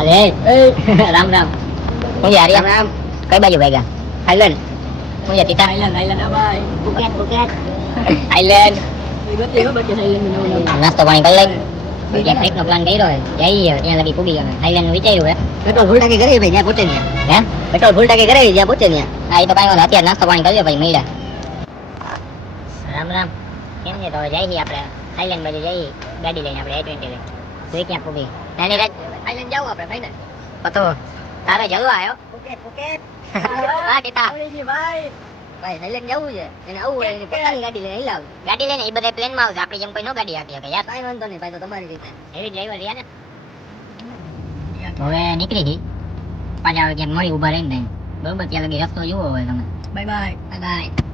હાલે રામ રામ હું યાર રામ રામ કઈ બાજુ ભાગ્યા થાઈલેન્ડ હું યાર ટીટા થાઈલેન્ડ ભાઈ ફુકેટ ફુકેટ થાઈલેન્ડ નાસ્તો પાણી કરી લઈ એક ટ્રીપ નો પ્લાન કર્યો હે જઈએ ત્યાં લગી પૂગી ગયા થાઈલેન્ડ નું વિચાર્યું હે પેટ્રોલ ફૂલ ટાંકી કરી ભાઈ જ્યાં પહોંચે ત્યાં હે પેટ્રોલ ફૂલ ટાંકી કરી જ્યાં પહોંચે ત્યાં હા એ તો કાંઈ વાંધો અત્યારે નાસ્તો પાણી કરી લો ભાઈ મળ્યા રામ રામ કેમ છે તો હવે જઈએ આપણે થાઈલેન્ડ બાજુ જઈએ ગાડી લઈને આપણે A20 લઈને તું ક્યાં પૂગી નાની રાત થાઈલેન્ડ જાવ આપણે ફાઈનલ પતો તારે જલવા આવ્યો ફુકેટ ફુકેટ હા ટીટા ભાઈ થાઈલેન્ડ જવું છે એને આવું એને પોતાની ગાડી લઈને લાવ ગાડી લઈને એ બધા પ્લેન માં આવશે આપણી જેમ કોઈ નો ગાડી હાકી શકે યાર કાંઈ વાંધો નહીં ભાઈ તો તમારી રીતે એવી ડ્રાઈવર રહ્યા ને હવે નીકળી ગઈ પાછા આવે ક્યાંક મળી ઉભા રહીને બરોબર ત્યાં લગી રસ્તો જોવો હોય તમે બાય બાય બાય બાય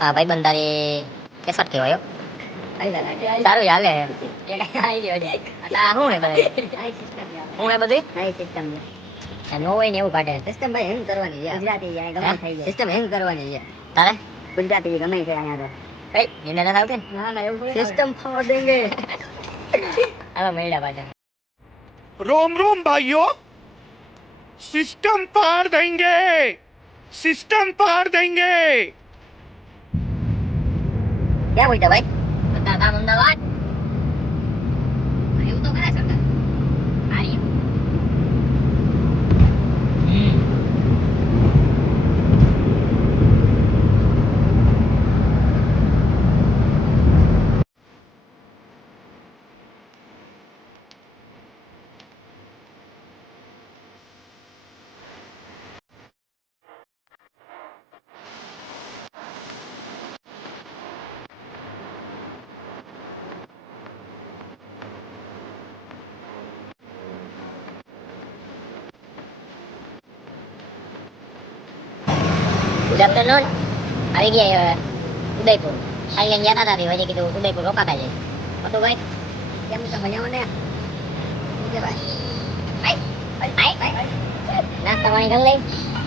હા ભાઈ બંધારી કેસટ કહેવાયો સારું હાલે શું હે બધે શું હે બધી નો હોય ને એવું કાઢે સિસ્ટમ ભાઈ હેંગ કરવાની છે ગુજરાતી ગમે થઈ જાય સિસ્ટમ હેંગ કરવાની છે તારે ગુજરાતી ગમે છે અહીંયા તો કઈ એને ના આવતી ના ના એવું સિસ્ટમ ફોડ દેંગે હવે મેળા પાછા रोम रोम भाइयों सिस्टम पार देंगे सिस्टम पार देंगे ક્યાં બોલતા ભાઈ બતા ગામ અમદાવાદ એવું તો કરે સરકાર આર્ય ગુડ આફ્ટરનૂન આવી ગયા ઉદયપુર થાઈલેન્ડ જતા હતા વજે કીધું ઉદયપુર રોકાતા જાય હતો ભાઈ કેમ છો મજામાં ને નાસ્તા પાણી કરી લઈ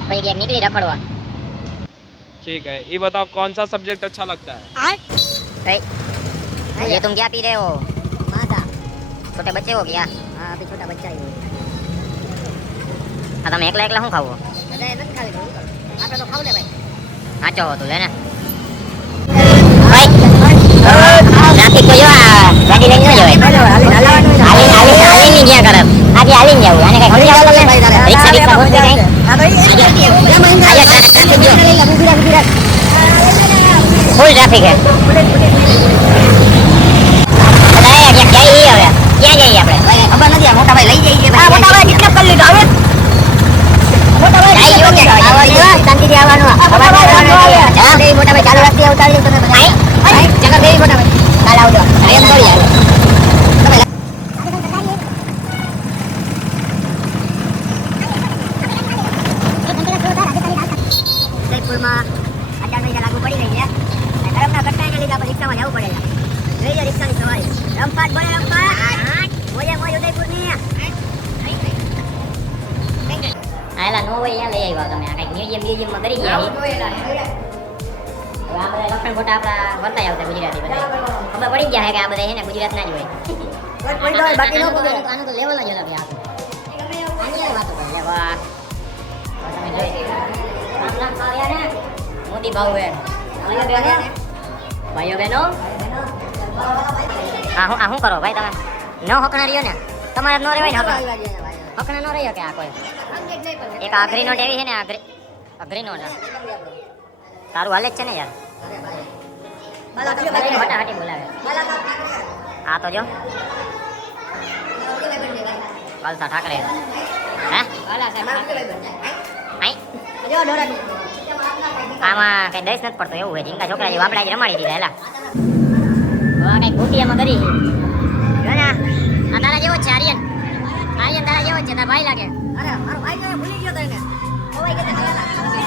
પછી ક્યાંક નીકળી રખડવા ठीक है ये बताओ कौन सा सब्जेक्ट अच्छा लगता है ये तुम क्या पी रहे हो माजा छोटे बच्चे हो क्या हाँ अभी छोटा बच्चा ही हो हाँ તમે એકલા એકલા શું ખાવો બધા નથી ખાવી આપણે તો ખાવ લે ભાઈ સાચો હતો લે ને ભાઈ ટ્રાફિક તો જો આ ગાડી લઈને ન જવાય હાલી ક્યાં કરે આજે હાલીને જવું આને કઈ ખબર આવડે રિક્ષા રિક્ષા હોત કઈ ફૂલ ટ્રાફિક હે ક્યાં જઈએ આપણે ખબર નથી મોટા ભાઈ લઈ જઈએ મોટા ભાઈ કિડનેપ કરી લીધો હવે મોટા ભાઈ શાંતિથી આવવાનું મોટા ભાઈ ચાલુ રાખી ઉતારી તમે જગત દેવી મોટા ભાઈ કાલ આવજો એમ કરી યાર ઉદયપુરમાં 18 મહિના લાગુ પડી ગઈ છે ગરમના કટ્ટાઈને લીધે આપણે રિક્ષામાં જવું પડે લઈ જાય રિક્ષાની સવારી રમપાટ બોલે રમપાટ મોજે મોજ ઉદયપુરની આલા નો હોય અહીંયા લઈ આવ્યા તમે આ કઈક મ્યુઝિયમમાં કરી ગયા આ બધા લખણ ફોટા આપણા વર્તાય આવતા ગુજરાતી બધા ખબર પડી ગયા છે કે આ બધા છે ને ગુજરાતના જ હોય બાકી નો આનું તો લેવલ જ અલગ છે આની વાતો કરે વાહ તમે જોઈ રામ રામ આવ્યા ને મોદી ભાવ હે ભાઈઓ બહેનો આ શું કરો ભાઈ તમે ન હકણા રહ્યો ને તમારે ન રહેવાય ને હકણા ન રહ્યો કે આ કોઈ એક આઘરી નોટ એવી છે ને આઘરી નોટ તારું હાલે જ છે ને યાર હટાહટી બોલાવે આ તો જો વાલસા ઠાકરે હે આમાં કઈ દઈશ નથી પડતો એવું હોય જીંકા છોકરા જેવું આપણે આજે રમાડી દીધા હેલા કઈ ઘૂંટિયામાં કરી જો ને છે આર્યન તારા જેવો જ છે તારા ભાઈ લાગે અરે મારો ભાઈ તો ભૂલી ગયો તને ઓ ભાઈ કે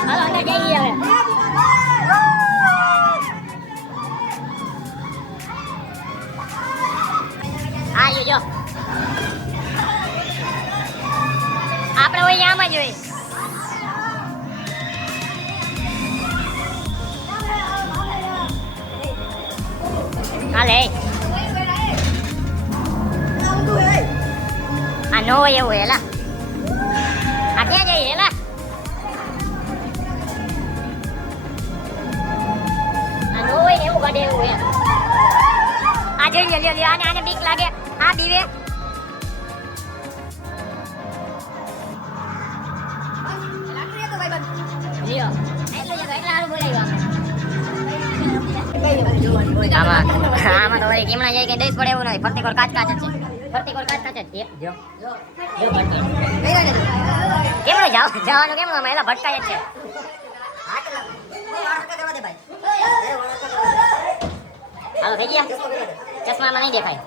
હાલો અંદર જઈએ હવે આયો જો આપણે ઓય આમ જ હોય હાલે આ નો હોય એવું હેલા આ ક્યાં જઈએ હેલા આ નો હોય ને એવું ગાડે એવું હે આ જોઈ લ્યો આને બીક લાગે આ દીવે લ્યો એટલે હારું બોલાવ્યો આમાં તો વળી કેમણા જાય કે દઈશ પડે એવું નથી ફરતી કોર કાચ જ છે ફરતી કોર કાચ જ છે જો કેમનું જવાનું કેમનું આમાં એલા ભટકાય જ છે હાલો થઈ ગયા ચશ્મામાં નહીં દેખાય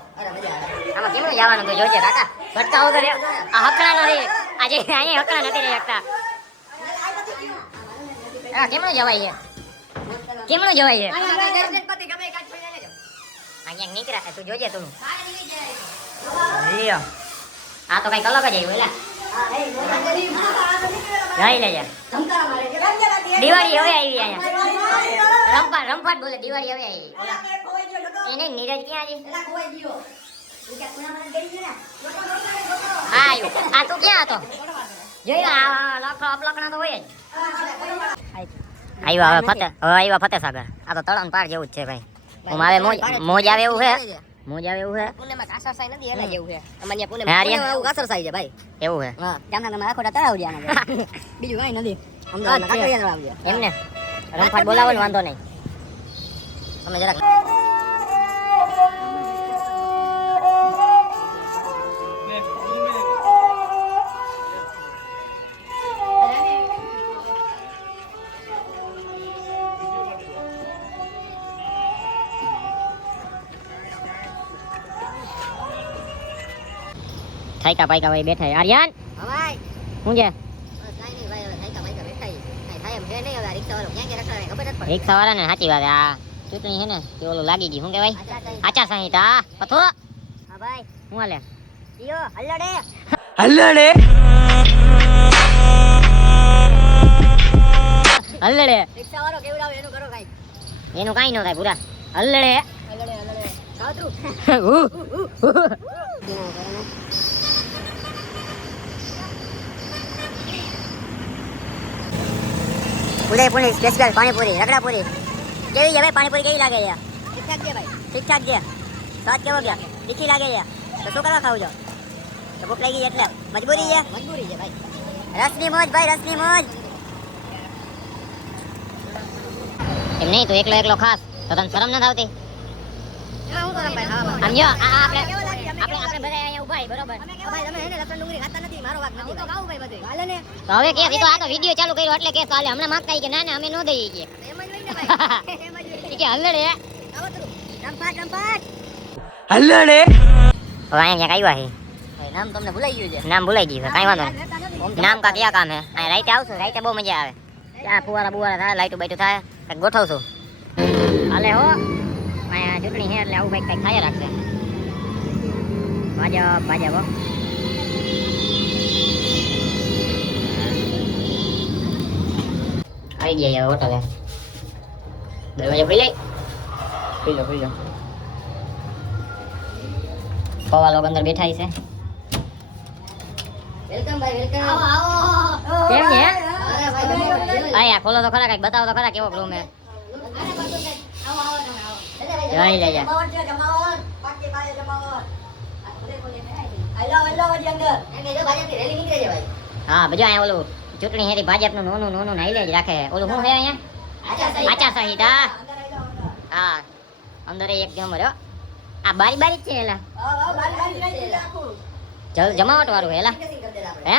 આમાં કેમનું જવાનું તો જોજે કાકા ભટકા વગર આ હકડા નો રે આજે અહીંયા હકડા નથી રહી શકતા કેમનું જવાય છે કેમનું જવાય છે અહીંયા નીકળ્યા તું જોજે તું લ્યો આ તો કઈક અલગ જ આવ્યું એલા લઈ લેજે દિવાળી હવે આવી અહીંયા રમફાટ બોલે દિવાળી હવે આવી એને નીરજ ક્યાં છે આયો આ તું ક્યાં હતો જોઈ લો આ લખણા તો હોય જ આવ્યા ફતેહ સાગર આ તો તળણ પાર જેવું જ છે ભાઈ હું આવે મોજ આવે એવું છે પુનેમાં કાસર સાઈ નથી એલા જેવું છે અમાર પુને એવું કાસર સાઈ છે ભાઈ એવું છે હા જામનગરમાં આખોટા તળાવ રહ્યા બીજું કાઈ નથી અમદાવાદમાં કાકરિયા તળાવ છે એમને રમફાટ બોલાવો ને વાંધો નહીં તમે જરાક થાયકા પાયકા ભાઈ બેઠા આર્યન હા ભાઈ શું છે બસ કાઈ નહીં ભાઈ હવે થાયકા પાયકા બેઠા કાઈ થાય એમ છે નહીં હવે રિક્ષા વાળો ક્યાં રખડાવે ખબર નથી પડતી રિક્ષા વાળા ને સાચી વાત આ ચૂંટણી છે ને કે ઓલું લાગી ગયું શું કહેવાય આચાર સંહિતા પથો હા ભાઈ હું હાલે ઈયો હલ્લડે રિક્ષા વાળો કેવડાવે એનું કરો કાઈ એનું કાઈ ન થાય પૂરા હલ્લડે સાવત્રુ ઉદયપુરની સ્પેશિયલ પાણીપુરી રગડાપુરી કેવી છે ભાઈ પાણીપુરી કેવી લાગે છે ઠીક ઠાક છે સ્વાદ કેવો ગયા તીખી લાગે છે તો શું કરવા ખાવું છો તો ભૂખ લાગી એટલે મજબૂરી છે ભાઈ રસની મોજ એમ નહીં તો એકલો ખાસ તો તને શરમ નથી આવતી આમ જો આપણે બધા અહીંયા ઉભા છે બરોબર ભાઈ તમે એને લસણ ડુંગળી ખાતા નથી મારો વાક નથી તો ખાવું ભાઈ બધું હાલે ને તો હવે કે ઈ તો આ તો વિડિયો ચાલુ કર્યો એટલે કે ચાલે હમણાં માંગતા કે ના અમે નો દઈએ કે એમ જ હોય ને ભાઈ કે હલ્લડે રમફાટ હલ્લડે હવે અહીંયા ક્યાં આવ્યા છે નામ તમને ભૂલાઈ ગયું છે નામ ભૂલાઈ ગયું છે કાઈ વાંધો નહીં નામ કા ક્યાં કામ હે અહીં રાઈતે આવશું રાઈતે બહુ મજા આવે ત્યાં ફુવારા થાય લાઈટો બાઈટો થાય કંઈક ગોઠવશું હાલે હો અહીંયા ચૂંટણી છે એટલે આવું કંઈક થાય રાખશે ભાજપ હો આવી ગયા હોટલે દરવાજો ખોલી લો પવા લોકો અંદર બેઠા છે વેલકમ ભાઈ વેલકમ આવો કેમ છે અરે ભાઈ આયા ખોલો તો ખરા કઈક બતાવો તો ખરા કેવો રૂમ હે જઈ લેજા હા બધું અહીંયા ઓલું ચૂંટણી હેરી ભાજપનું નોનું નાઈ જ રાખે ઓલું શું છે અહીંયા આચાર સંહિતા હા અંદર એક નંબર હો આ બારી જ છે એલા જમાવટ વાળું હેલા હે